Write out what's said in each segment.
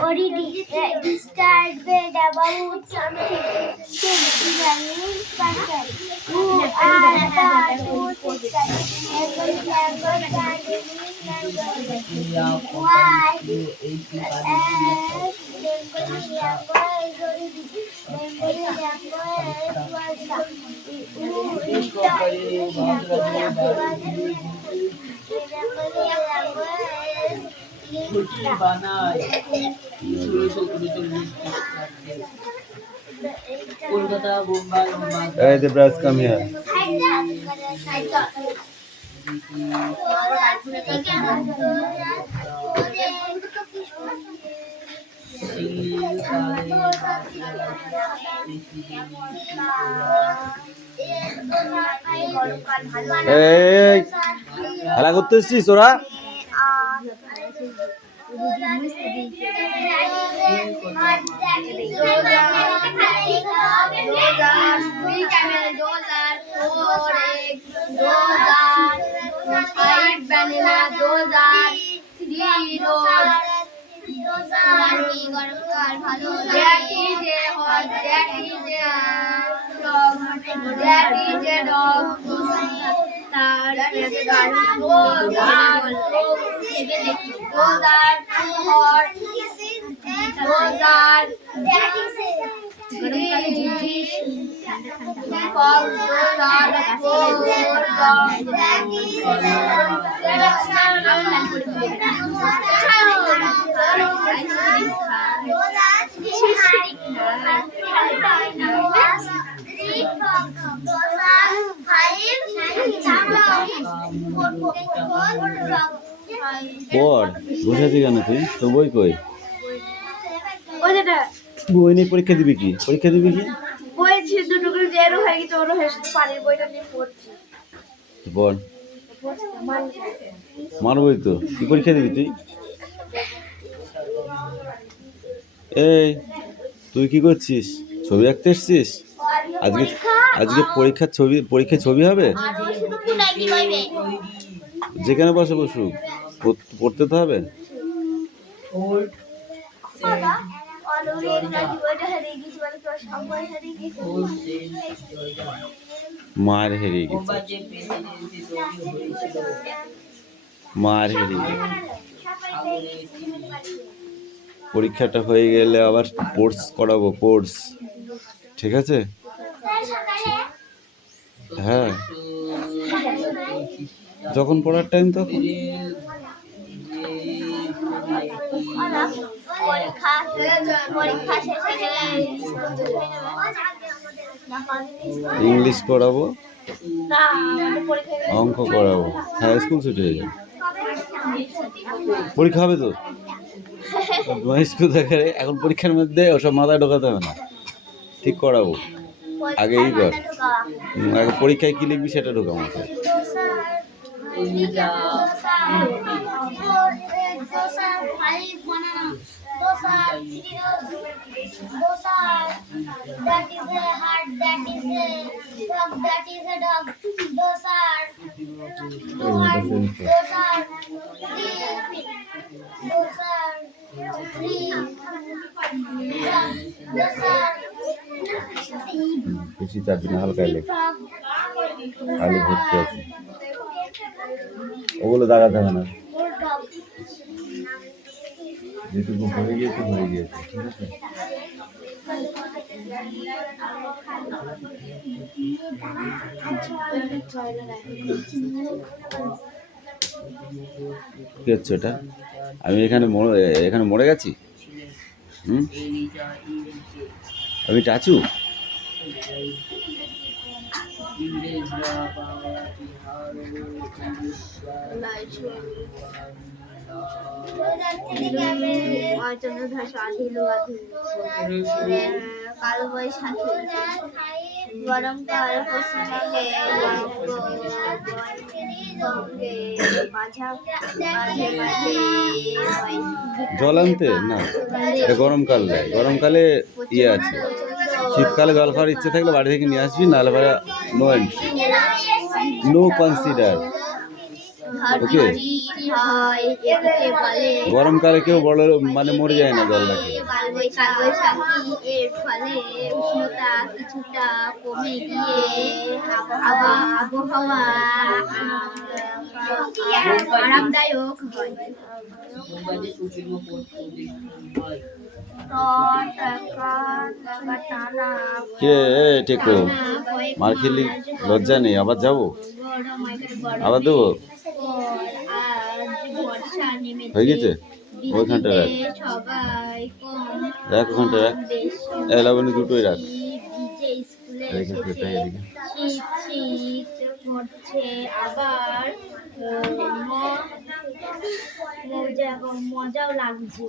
or disturbed about something. Think the new person. Who are the two sisters? Emily language and English language. Why? As Bengali language origin. Bengali language was who is the English language? Hey, the brass, come here. এই খেলা করতে এসছিস তোরা? পড় বুঝাতে কেন তুই তোর বই কই? বই নিয়ে পরীক্ষা দিবি কি? পরীক্ষা দিবি কি? বই ছিল দুটো করে দেরও হয়ে গেছে, ওরও হয়ে গেছে, পানির বইটা নিয়ে পড়ছি। পড়, মারবই তো। কি পরীক্ষা দিবি তুই? এই তুই কি করছিস? ছবি আঁকতে এসছিস? আজকে আজকে পরীক্ষার ছবি হবে? যেখানে বসে বসুক, পড়তে তো হবে। মার হেরিয়ে গেছে, মার হেরিয়ে গেছে। পরীক্ষাটা হয়ে গেলে আবার কোর্স করাবো, কোর্স। ঠিক আছে? হ্যাঁ, যখন পড়ার টাইম তখন। ইংলিশ করাবো, অঙ্ক করাবো। হ্যাঁ, স্কুল ছুটি হয়ে যাবে। পরীক্ষা হবে তো? স্কুল দেখে এখন পরীক্ষার মধ্যে ওসব মাথায় ঢোকাতে হবে না, ঠিক করাবো। আগে এই কর, আগে পরীক্ষায় কি লিখবি সেটা ঢোকা মাথায়। বেশি চার দিনে হালকা এলে আলু ভর্তি আছে, ওগুলো দাগাতে হবে না। যেটুকু হয়ে গিয়েছে হয়ে গিয়েছে, ঠিক আছে? কি হচ্ছে ওটা? আমি এখানে মরে গেছি? আমি টাচু? কালো বৈশাখী, গরমকাল পশ্চিমবঙ্গে জল আনতে না, এটা গরমকাল দেয়। গরমকালে ইয়ে আছে, শীতকালে জল খাওয়ার ইচ্ছে থাকলে বাড়ি থেকে নিয়ে আসবি, নাহলে নো এন্ট্রি, নো কনসিডার। ওকে হয় একে বলে গরমকালে কেউ বড় মানে মরে যায় না জল লাগে কালবৈশাখী এর ফলে উষ্ণতা কিছুটা কমে গিয়ে আবহাওয়া আরামদায়ক হয়। কে টেকো মার খেলি লজ্জা নেই আবার যাবো আবার দেবো হয়ে গেছে ওইখানটা রাখ সবাই কম রাখ ওখানটা রাখ এলাবনি দুটোই রাখ স্কুলে রেখে দে, তাই এদিকে। শীত শীত করছে আবার মজাও লাগছে।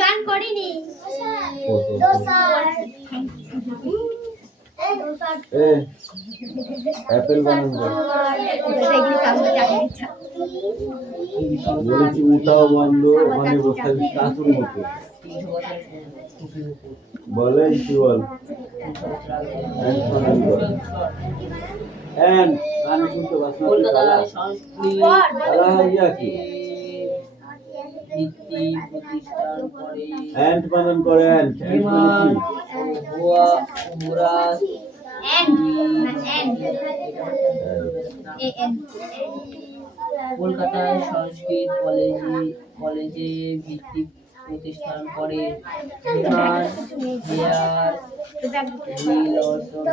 গান করিনি অ্যাপেল বানান বলেছি উঠাও বন্ধ ওখানে বসে কাঁচুর মতো বলে কি বল গানে শুনতে পাস না কলকাতা সংস্কৃত কি ভিত্তি প্রতিষ্ঠান করে অ্যান্ড বানান করে বিমান ভুয়া মুরা কলকাতায় সংস্কৃত কলেজে ভিত্তি প্রতিষ্ঠান করে বিমান হেয়ার নীল অর্জন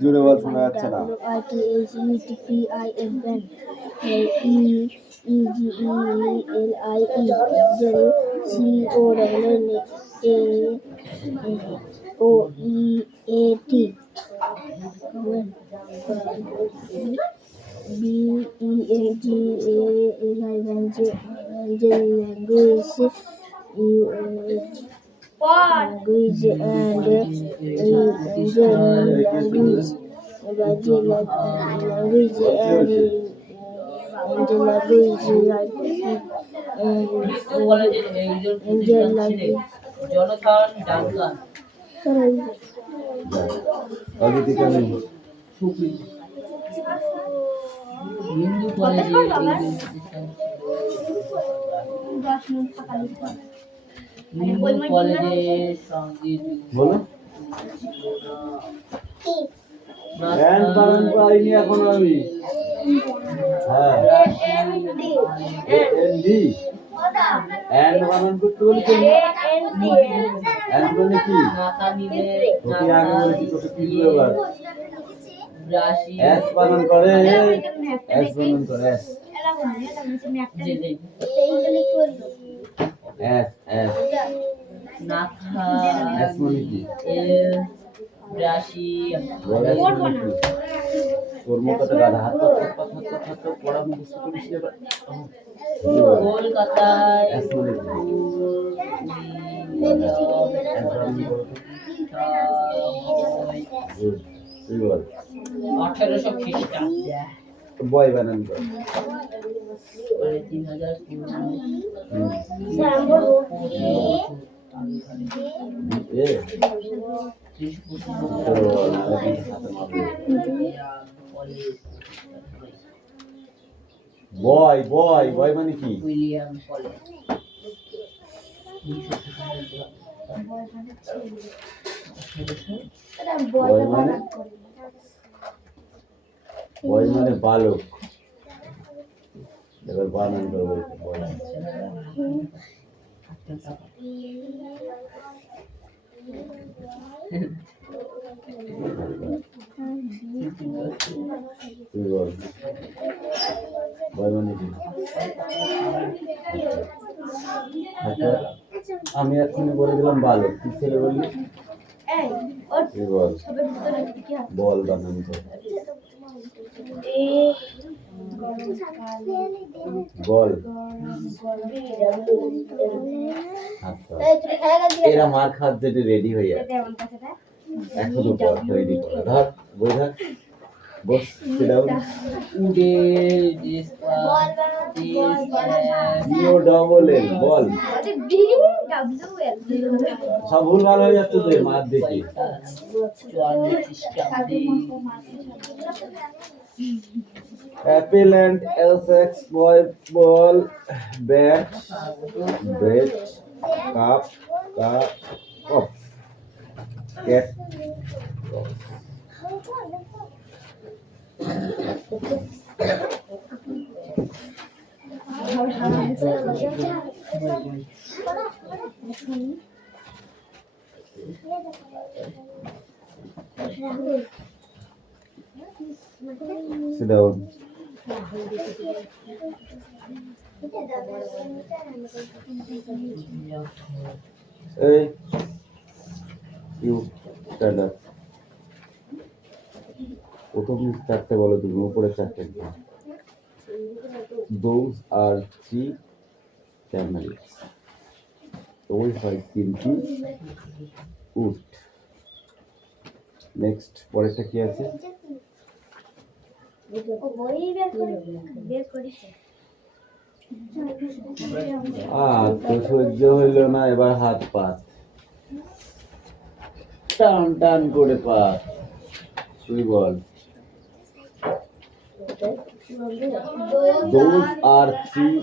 জুড়ে বল শোনা যাচ্ছে না language and কলেজের একজন প্রতিষ্ঠান ছিলেন জনথন ডানকান হিন্দু কলেজে একজন প্রতিষ্ঠান হিন্দু কলেজের সঙ্গীত বলো অ্যান্ড বানান পারিনি এখন আমি হ্যাঁ এনডি অ্যান্ড বানান করতে বলছি অ্যান্ড মানে কি নাতা নিলে তোকে আগে বলেছি তোকে কি করবার রাশি এস বানান করে এস বানান করে এস এস এস নাথা এস মানে কি এল রাশি তোর মতো গাধা হাত হাত পড়া মুখস্থ করিস না কলকাতায় এস মানে কি বল 1800 খ্রিস্টাব্দে বয় বানান কর 3000 বয় বয় বয় মানে কি উইলিয়াম কলেজ বয় মানে বালক এবার বানান করবো বলেন। তুই বল বল মানে কি? আচ্ছা, আমি এক্ষুনি বলে দিলাম ভালো, কি ছেলে বললি? এই ওর তুই বল সবের ভিতরে কি আছে? বল বানান কর। বল আচ্ছা, এরা মার খাওয়ার জন্য রেডি হয়ে যাচ্ছে এটা আমার কাছে দেখ। এখনো পর তৈরি করা। ধর বই ধর, বস sit down। উডে জিসপা ইও ডবল এল বল, আরে বি ডব্লিউ এল সব ভুল ভালো হয়ে যাচ্ছে তোদের মার দেখি। 44 খ্রিস্টাব্দে অ্যাপেল এন্ড এলসেক্স boy ball bat bread cup cup cop cat sit down। এই ইউ স্ট্যান্ড আপ। প্রথম চারটে বলো তুমি, উপরে চারটে। Those are three camels. ওই হয় তিনটি উট। নেক্সট পরেরটা কি আছে? ও বই বের করিস তো সহ্য হইল না, এবার হাত পাত টান টান করে পাত। তুই বল those are three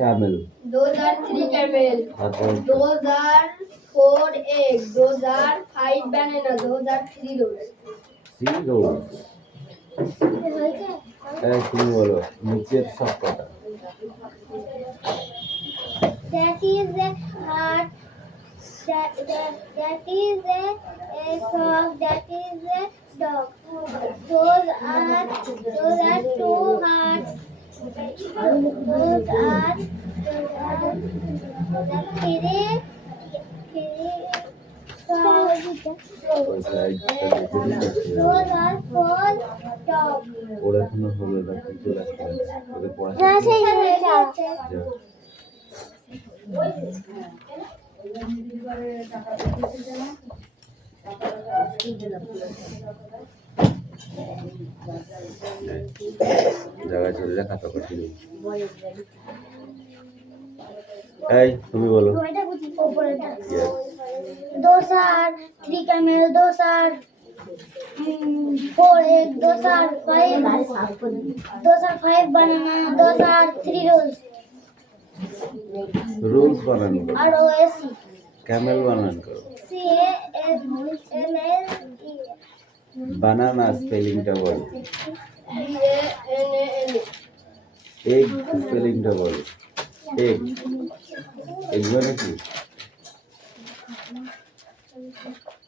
camel। Those are 3 camel. হাত বল। Those are 4 eggs. Those are 5 banana. Those are 3 roses. three rows। এই তুমি বলো নিচের সব কটা? That is a heart. That is a frog. That is a dog. Those are 2 hearts. Those are 3 Those are 4 dogs. ওরা এখনো হলো না, কিছু রাখতে হবে ওদের পড়া। যা। জায়গায় চলে যা, খাতা করতে দেবো। এই তুমি বলো। Yes. Those are 3 camel. Those are 4 eggs. Those are 5. Those are 5 banana. Those are 3 roses. রোজ বানান করো, ROSE. ক্যামেল বানান করো। CAMEL. বানানা স্পেলিংটা বল। BANANA. এগ স্পেলিংটা বল। এগ এগ মানে কি?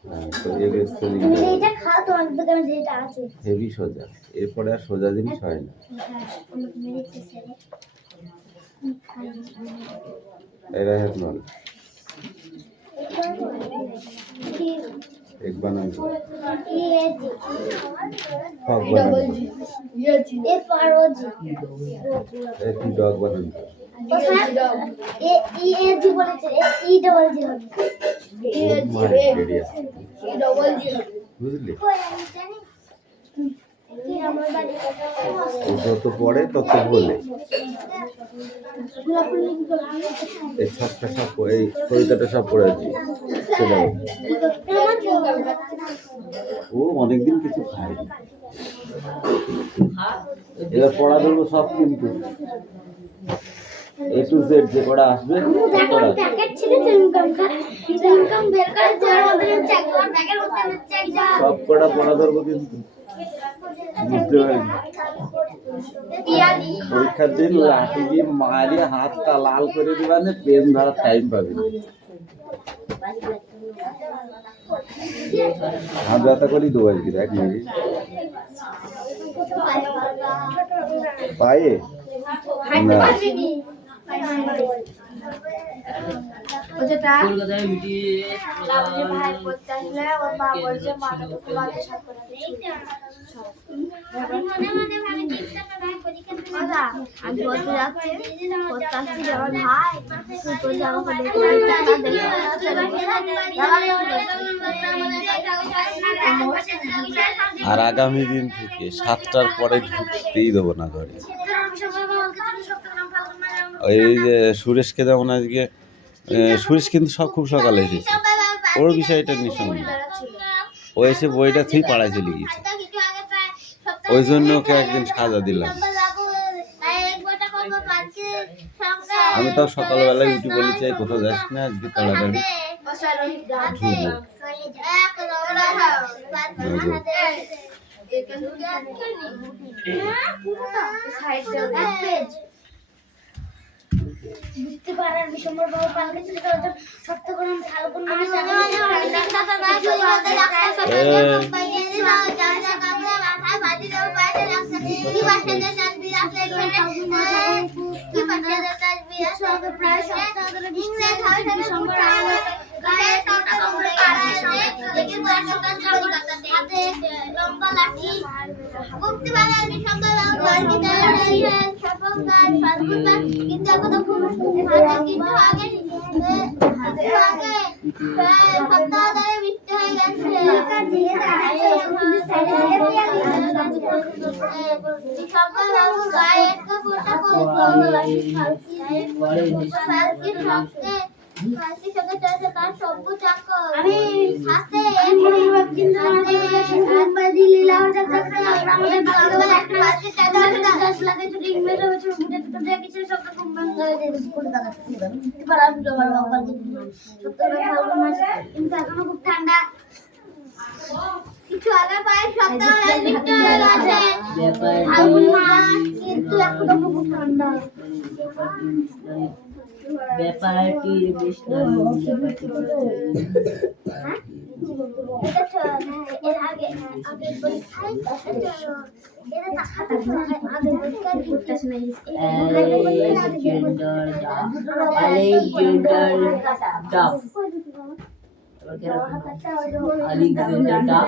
হ্যাঁ, তো এগ স্পেলিংটা এটা খাও তোমার দোকানে যেটা আছে। হেভি সোজা, এরপরে আর সোজা জিনিস হয় না। এরা হ্যাভ নল। এগ বানান করো। ফগ বানান করো। FROG. একটি ডগ বানান করো। EAG বলেছে, EGG হবে। বুঝলি? কই আমি জানি। আমার বাড়ি ও যত পড়ে তত বলে। এই সবটা সব এই কবিতাটা সব পড়েছি সেটা। ও অনেকদিন কিছু খায়নি। এবার পড়া ধরবো সব, কিন্তু A to Z যে পড়া আসবে প্যাকেট ছিল চুইংগাম চুইংগাম বের করে যার মধ্যে চেক কর প্যাকেট মধ্যে চেক দাও সব কটা পড়া ধরবো, কিন্তু বুঝতে পারিনি। পরীক্ষার দিন লাঠি দিয়ে মারিয়ে হাতটা লাল করে দিবানে পেন ধরার টাইম পাবে না। হাত ব্যথা করি দেবো আজকে এক মিনিট পায়ে না কলকাতায় বিটিএস আর আগামী দিন থেকে 7টার পরে ঢুকতেই দেবো না ঘরে। ওই যে সুরেশকে যেমন আজকে সুরেশ কিন্তু সব খুব সকালে এসেছে, ওর বিষয়টা নিঃসন্দেহ ও এসে বইটা থুই পাড়ায় চলে গিয়েছে, ওই জন্য ওকে একদিন সাজা দিলাম। আমি তো সকালবেলায় উঠে বলেছি কোথাও যাস না আজকে তাড়াতাড়ি বুঝতে পারার ডিসেম্বর বাবু পালকে ছিল সপ্তাহ করে ফাল্গুন মাসে প্রায় সপ্তাহ ধরে বৃষ্টি ডিসেম্বর লম্বা লাঠি বুঝতে পারার ডিসেম্বর কিন্তু এখনো খুব কিন্তু আগে সপ্তাহ ধরে বৃষ্টি হয়ে গেছে। কিন্তু এখনো খুব ঠান্ডা, কিছু আগে প্রায় সপ্তাহ বৃষ্টি হয়ে গেছে ফাল্গুন মাস, কিন্তু এখনো খুব ঠান্ডা। ব্যাপারটির বিস্তার এর আগে পরীক্ষায় আলেকজান্ডার ডাফ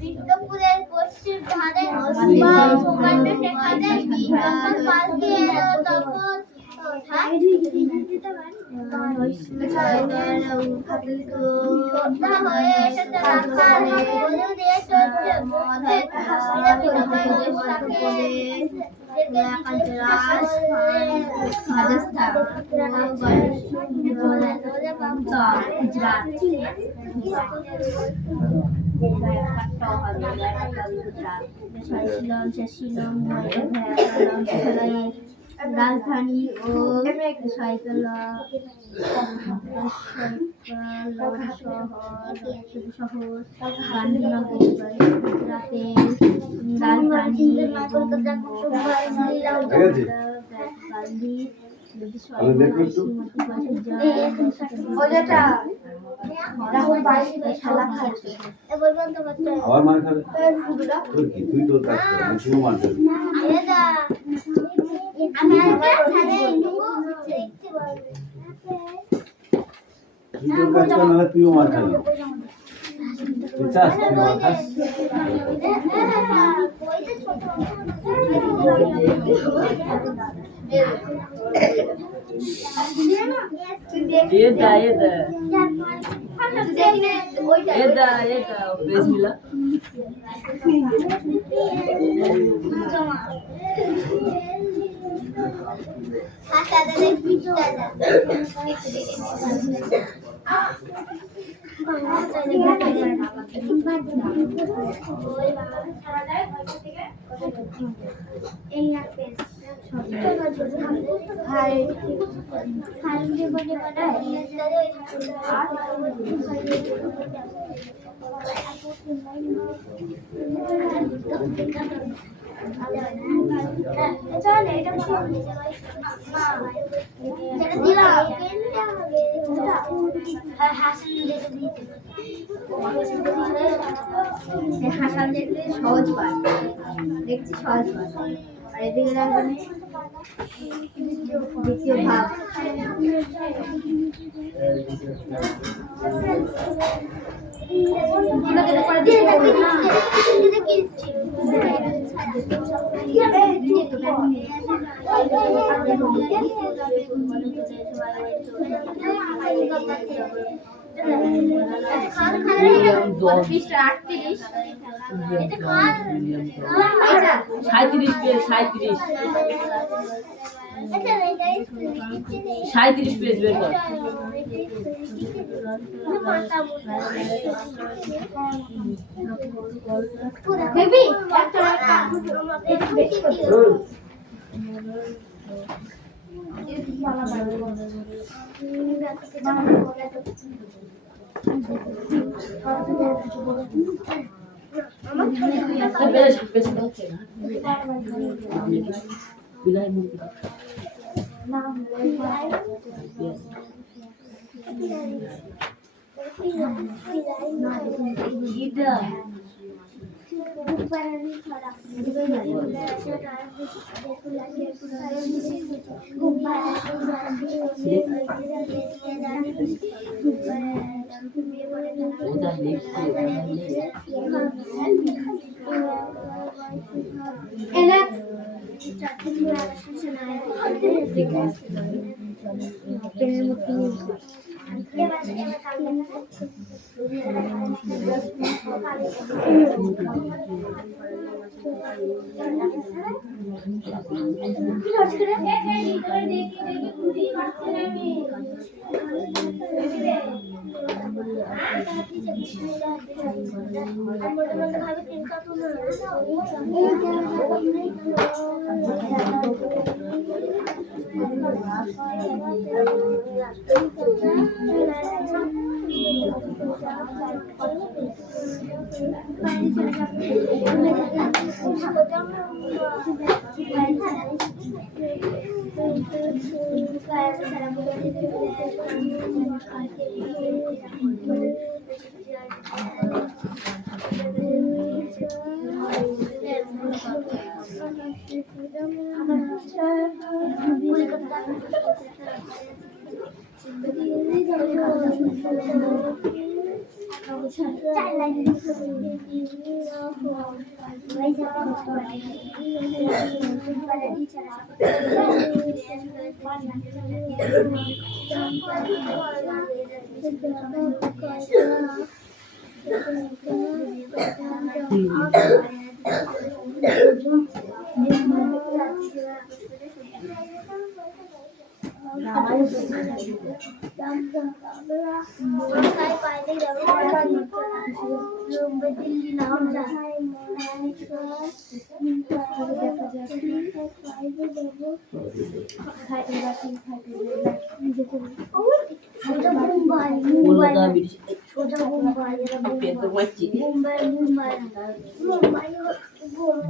বিষ্ণুপুরের পশ্চিম ধারে তখন রাজধানী ও সাইকেলা শহর গান্ধীনগর গুজরাটে রাজধানী গান্ধী রাহুল বাইরে শালা খাচ্ছে বলবেন তো আবার মার খাবে তোর কি তুই তোর কাজ কর আমি শুধু মার খাবি আমি সাথে নেবো দেখতে পারবে তোর কাজ কর নাহলে তুইও মার খাবি চাস তুই মার খাস হাসান দেখতে সহজ পায় দেখছি সহজ পায় আর এদিকে রাখবেন দ্বিতীয় ভাগ সাঁত্রিশ পেজ বের কর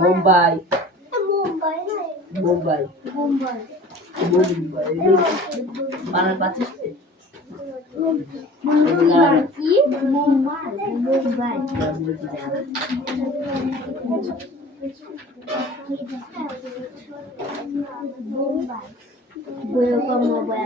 মুম্বাই মুম্বাই বানার পাচ্ছিস মুম্বাই বইও কম বই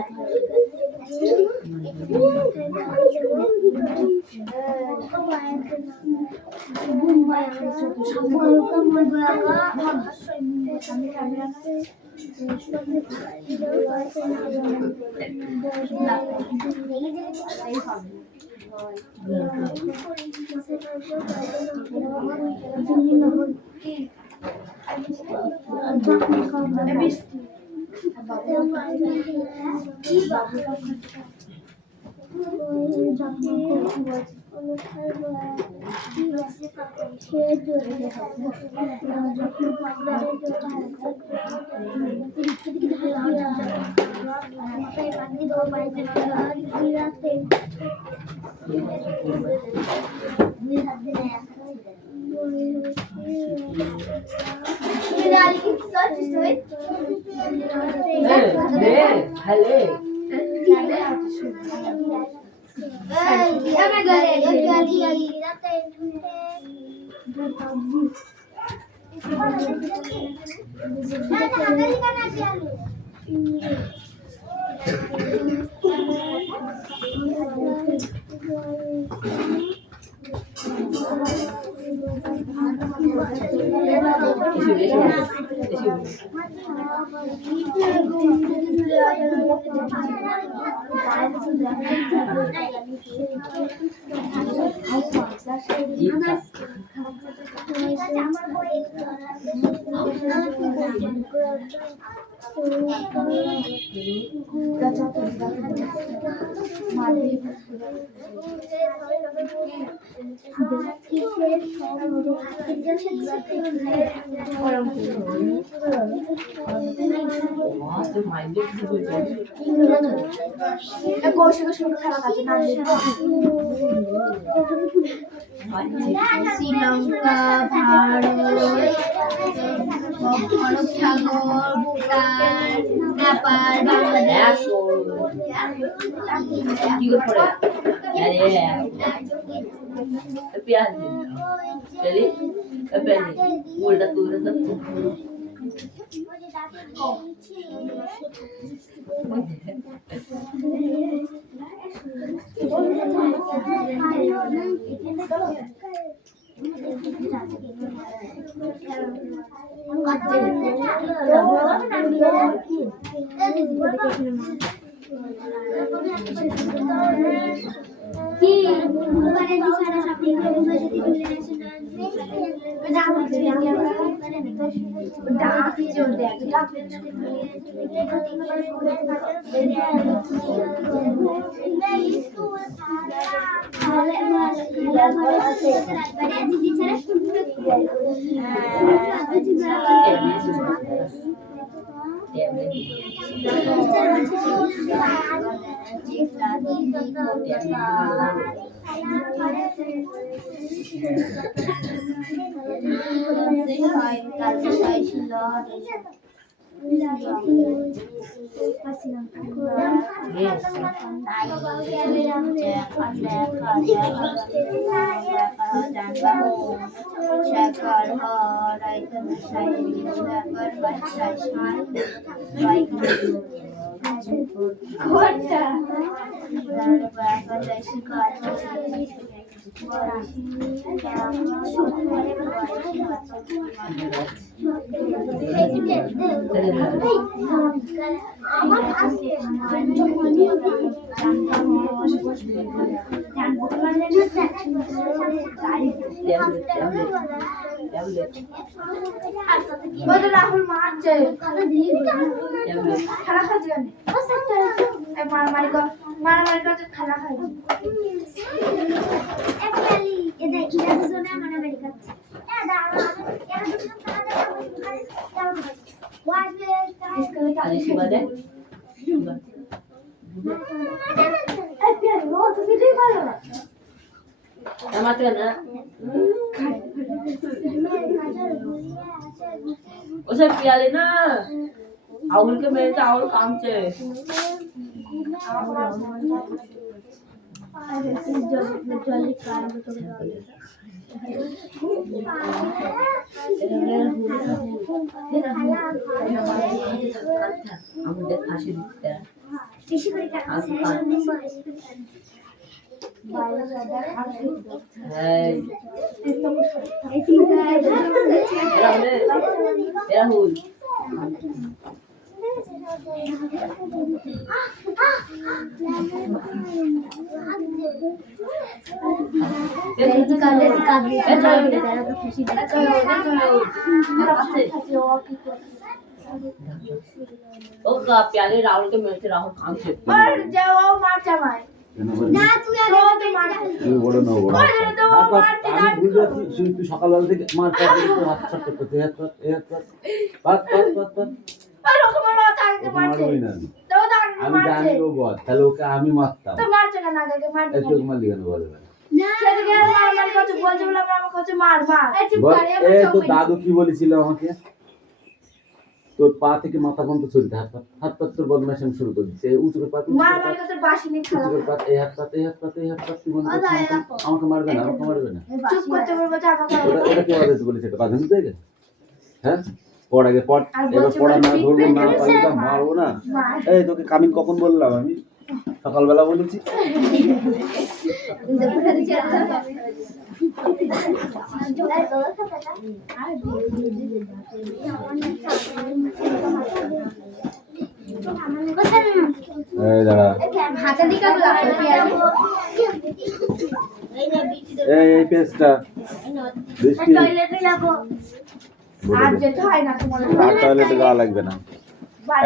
শ্রীলঙ্কা, ভারত, ভারত সাগর, ভুটান, নেপাল, বাংলাদেশ, কি করে प्याज चलिए पहले उल्टा तूर सब কি ওখানে বিছানা সব ঠিক করে বসে তুলে নিয়েছেন না ডাক চল দেখ ডাক রাহুল মারছে খারাপ খাচ্ছে মারামারি করছে খারাপ খাচ্ছে उसे पियाले ना आउल के मेरे चावल काम से জলে কার বোতল দেওয়া যায়। আমাদের ফাঁসি দিতে বেশি করে টাকা আছে, হ্যাঁ এই তিনটা রাহুল ओ का प्याले राहुल के मिलते राहुल काम से और जाओ मार चामाय না তুই আর তুই বড় না বড় আমি বুঝতে পারছি তুই সকালবেলা থেকে মার হাত সাপ করতে হাত পাত আর ওকে মারো তাকে মারছে মারবই না তো তাকে আমি মারছে জানি ও বল তাহলে ওকে আমি মারতাম তো মারছে না তাকে মারছে একটু মারলি কেন বলে না সেদিকে আমার কাছে বলছে বলে আমার কাছে মার বল এ তো দাদু কি বলেছিল আমাকে তোর পা থেকে মাথা পর্যন্ত চলতে হাত পাত তোর বদমাইশ আমি শুরু করে দিচ্ছে উঁচু করে পাত মার আমার কাছে বাসি নিয়ে খেলা উঁচু করে পাত এই হাত পাত তুই মনে করছিস আমাকে মারবে না চুপ করতে বলছে আমাকে ওটা কে বলেছে বলেছে এটা বাঁধানো থেকে হ্যাঁ পড় আগে পড় এবার পড়া না ধরবো না পারলে তো মারবো না এই তোকে কামিং কখন বললাম আমি সকালবেলা বলেছি এই দাঁড়া হাতে দিকে এই পেজটা বৃষ্টি টয়লেটে যাবো আর যেতে হয় না তোমার আর টয়লেটে যাওয়া লাগবে না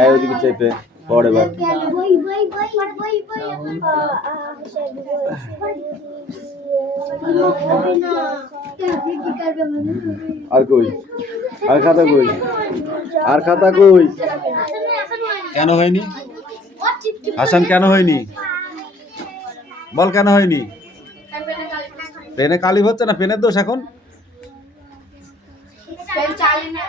এই ওদিকে চেপে পড় এবার বই আর কই আর খাতা কই আর খাতা কই কেন হয়নি হাসান কেন হয়নি বল কেন হয়নি পেনে কালি হচ্ছে না পেনের দোষ এখন চালিয়ে